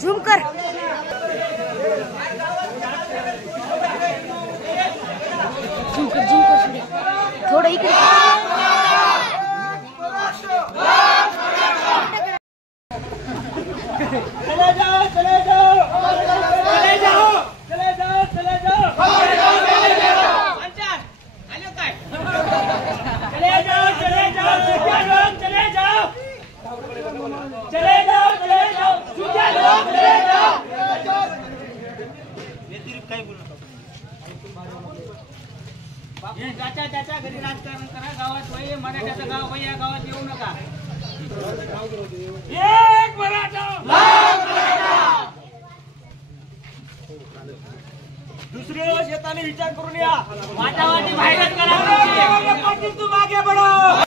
zoom कर थोड़ा इकडे चले जाओ चले जाओ चले जाओ चले जाओ चले जाओ चले जाओ चले जाओ चले जाओ चले जाओ चले जाओ चले जाओ ज्याच्या त्याच्या घरी राजकारण करा गावात वय मराठ्याचं गाव वय या गावात येऊ नका एक मराठा दुसरे शेताने विचार करून या वाटावाटी बाहेर करा तू मागे बढो